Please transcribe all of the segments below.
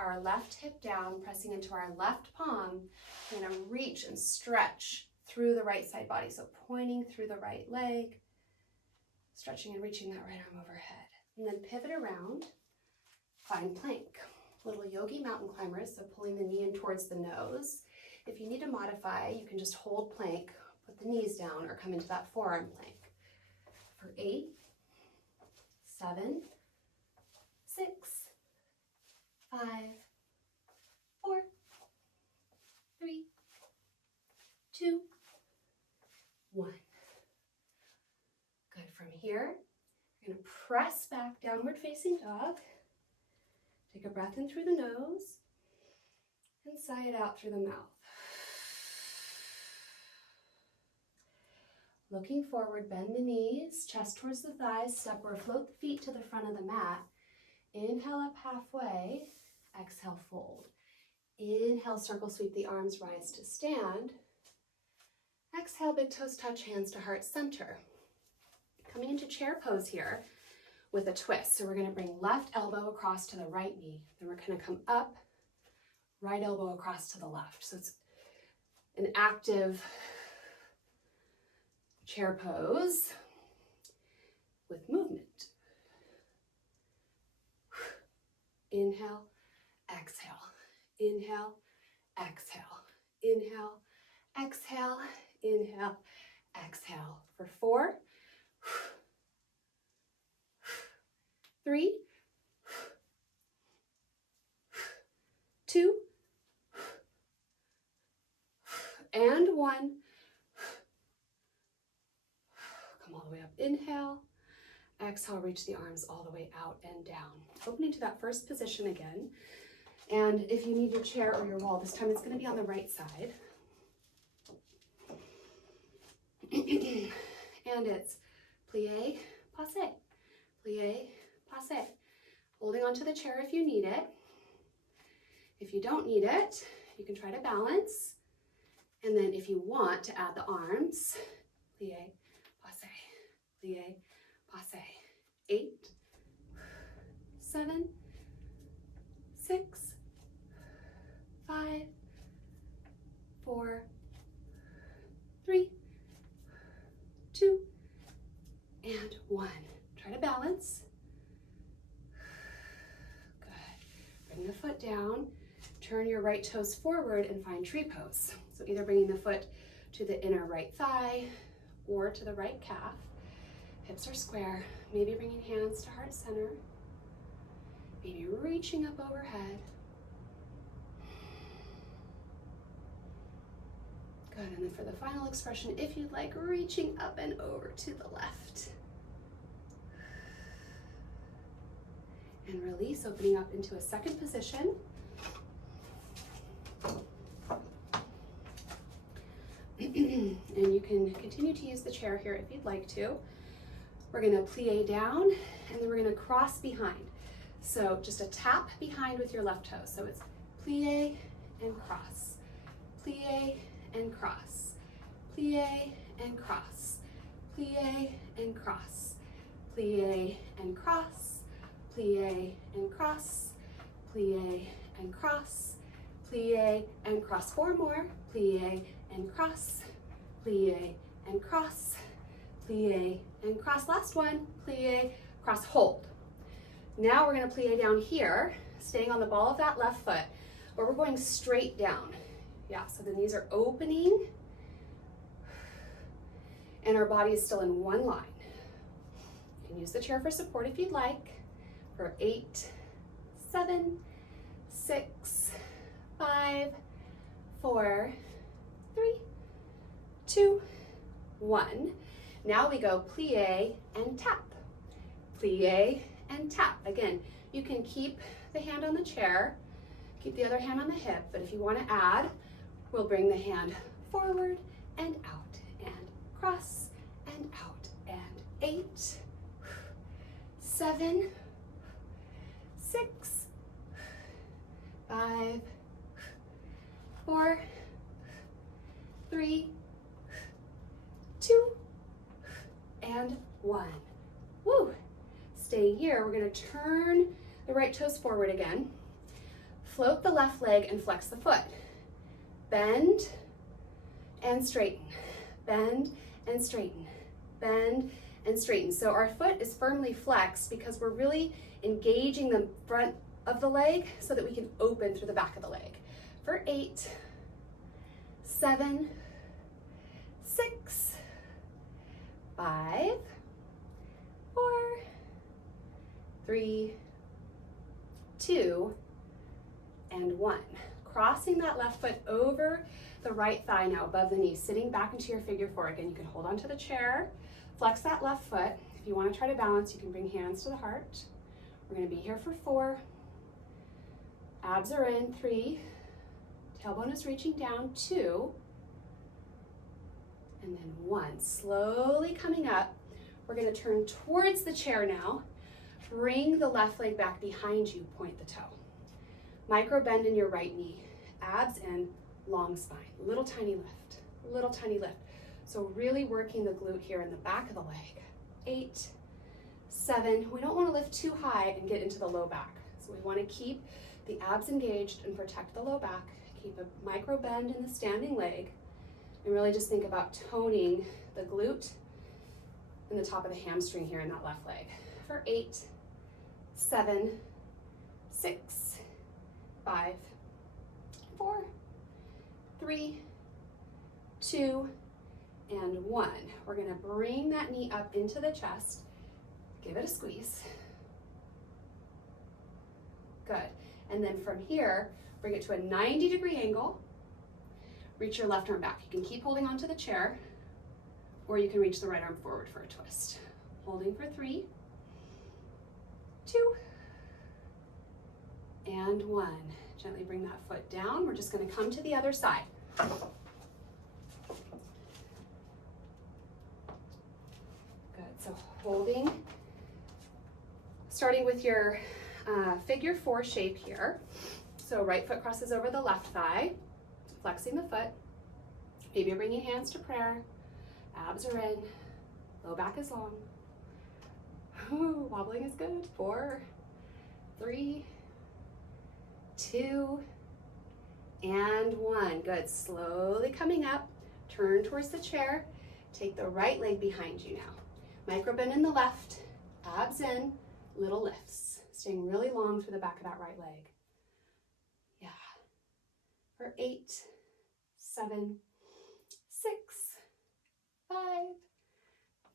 our left hip down, pressing into our left palm. We're gonna reach and stretch through the right side body. So pointing through the right leg, stretching and reaching that right arm overhead. And then pivot around, find plank. Little yogi mountain climbers, so pulling the knee in towards the nose. If you need to modify, you can just hold plank, put the knees down, or come into that forearm plank. For 8, 7, 6, 5, 4, 3, 2, 1. Good. From here, you're going to press back, downward facing dog. Take a breath in through the nose and sigh it out through the mouth. Looking forward, bend the knees, chest towards the thighs, step or float the feet to the front of the mat. Inhale up halfway, exhale, fold. Inhale, circle sweep the arms, rise to stand. Exhale, big toes touch, hands to heart center. Coming into chair pose here with a twist. So we're gonna bring left elbow across to the right knee. Then we're gonna come up, right elbow across to the left. So it's an active chair pose with movement. Inhale, exhale, inhale, exhale, inhale, exhale, inhale, exhale. For 4, 3, 2, and 1. Come all the way up. Inhale, exhale, reach the arms all the way out and down. Opening to that first position again. And if you need your chair or your wall, this time it's going to be on the right side. And it's plie, passe, plie, passe. Holding onto the chair if you need it. If you don't need it, you can try to balance. And then if you want to add the arms, plie, passe, plie, passe. 8, 7, 6, 5, 4, 3, 2, and 1. Try to balance. Good. Bring the foot down. Turn your right toes forward and find tree pose. So either bringing the foot to the inner right thigh or to the right calf. Hips are square. Maybe bringing hands to heart center. Maybe reaching up overhead. Good, and then for the final expression, if you'd like, reaching up and over to the left. And release, opening up into a second position. And you can continue to use the chair here if you'd like to. We're gonna plie down, and then we're gonna cross behind. So just a tap behind with your left toe. So it's plie and cross, plie and cross, plie and cross, plie and cross, plie and cross, plie and cross, plie and cross, plie and cross. 4 more, plie and cross, plie and cross, plie and cross. Last one, plie, cross, hold. Now we're gonna plie down here, staying on the ball of that left foot, but we're going straight down. Yeah, so the knees are opening and our body is still in one line. You can use the chair for support if you'd like. For 8, 7, 6, 5, 4, 3, 2, 1. Now we go plie and tap, plie and tap. Again, you can keep the hand on the chair, keep the other hand on the hip, but if you want to add, we'll bring the hand forward and out and cross and out. And 8, 7, 6, 5, 4, 3, 2, and 1. Woo! Stay here. We're going to turn the right toes forward again. float the left leg and flex the foot. Bend and straighten, bend and straighten, bend and straighten. So our foot is firmly flexed because we're really engaging the front of the leg so that we can open through the back of the leg. For 8, 7, 6, 5, 4, 3, 2, and 1. Crossing that left foot over the right thigh now above the knee, sitting back into your figure 4. Again, you can hold onto the chair, flex that left foot. If you want to try to balance, you can bring hands to the heart. We're going to be here for 4. Abs are in. 3. Tailbone is reaching down. 2. And then 1. Slowly coming up. We're going to turn towards the chair now. Bring the left leg back behind you. Point the toe. Micro bend in your right knee. Abs in. Long spine. Little tiny lift. Little tiny lift. So really working the glute here in the back of the leg. 8, 7. We don't want to lift too high and get into the low back. So we want to keep the abs engaged and protect the low back. Keep a micro bend in the standing leg. And really just think about toning the glute and the top of the hamstring here in that left leg. For 8, 7, 6, 5, 4, 3, 2, and 1. We're going to bring that knee up into the chest. Give it a squeeze. Good. And then from here, bring it to a 90-degree angle. Reach your left arm back. You can keep holding onto the chair, or you can reach the right arm forward for a twist. Holding for 3, 2, and 1. Gently bring that foot down. We're just going to come to the other side. Good. So holding, starting with your figure 4 shape here. So right foot crosses over the left thigh, flexing the foot. Maybe you're bringing hands to prayer. Abs are in. Low back is long. Ooh, wobbling is good. 4, 3, 2, and 1. Good. Slowly coming up. Turn towards the chair. Take the right leg behind you now. Micro bend in the left. Abs in. Little lifts. Staying really long through the back of that right leg. Yeah. For 8, 7, 6, 5,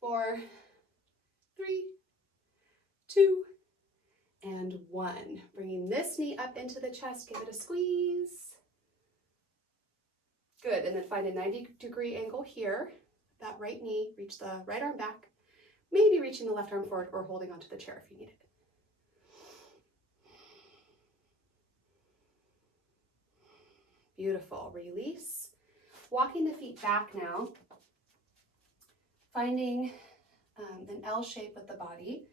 4, 3, 2, and 1. Bringing this knee up into the chest, give it a squeeze. Good, and then find a 90-degree angle here. That right knee, reach the right arm back, maybe reaching the left arm forward or holding onto the chair if you need it. Beautiful, release. Walking the feet back now, finding an L shape with the body.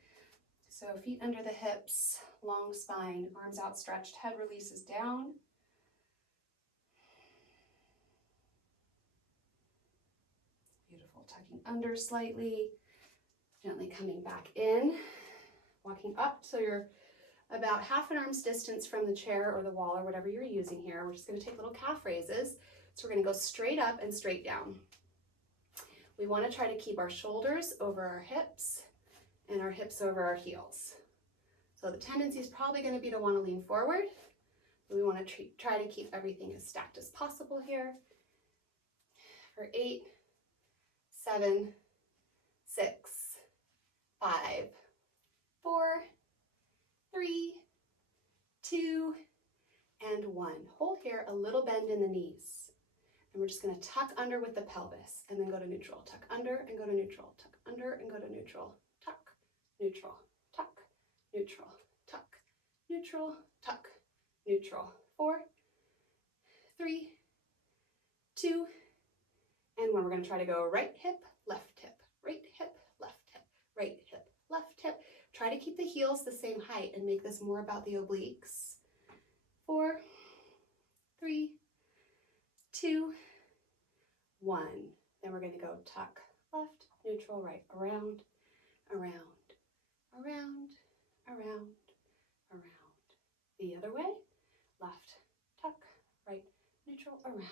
So feet under the hips, long spine, arms outstretched, head releases down. Beautiful, tucking under slightly, gently coming back in, walking up so you're about half an arm's distance from the chair or the wall or whatever you're using here. We're just going to take little calf raises. So we're going to go straight up and straight down. We want to try to keep our shoulders over our hips and our hips over our heels. So the tendency is probably going to be to want to lean forward. We want to try to keep everything as stacked as possible here. For 8, 7, 6, 5, 4, 3, 2, and 1. Hold here, a little bend in the knees. And we're just going to tuck under with the pelvis and then go to neutral. Tuck under and go to neutral. Tuck under and go to neutral. Tuck, neutral, tuck, neutral, tuck, neutral, tuck, neutral. 4, 3, 2, and 1. We're going to try to go right hip, left hip, right hip, left hip, right hip, left hip. Try to keep the heels the same height and make this more about the obliques. 4, 3, 2, 1. Then we're going to go tuck, left, neutral, right, around, around, around, around, around. The other way. left, tuck, right, neutral, around,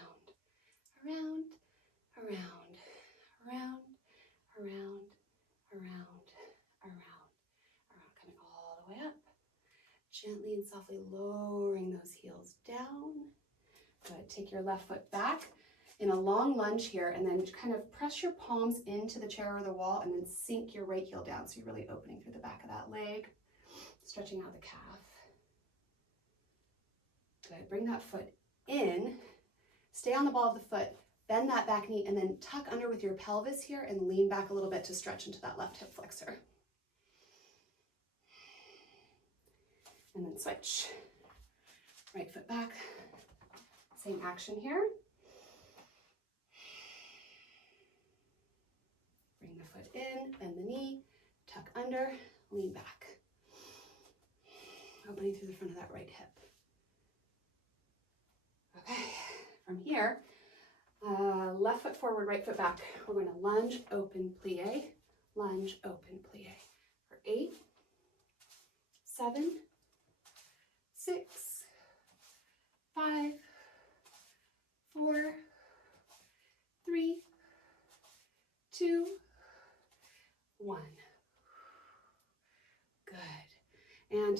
around, around, around, around, around, around, coming all the way up. Gently and softly lowering those heels down. Good, take your left foot back in a long lunge here, and then kind of press your palms into the chair or the wall, and then sink your right heel down. So you're really opening through the back of that leg, stretching out the calf. Good, bring that foot in, stay on the ball of the foot, bend that back knee, and then tuck under with your pelvis here and lean back a little bit to stretch into that left hip flexor. And then switch. Right foot back, same action here. Bring the foot in, bend the knee, tuck under, lean back. Opening through the front of that right hip. Okay, from here, left foot forward, right foot back. We're going to lunge, open, plie, lunge, open, plie. For 8, 7, 6, 5, 4, 3, 2, 1. Good. And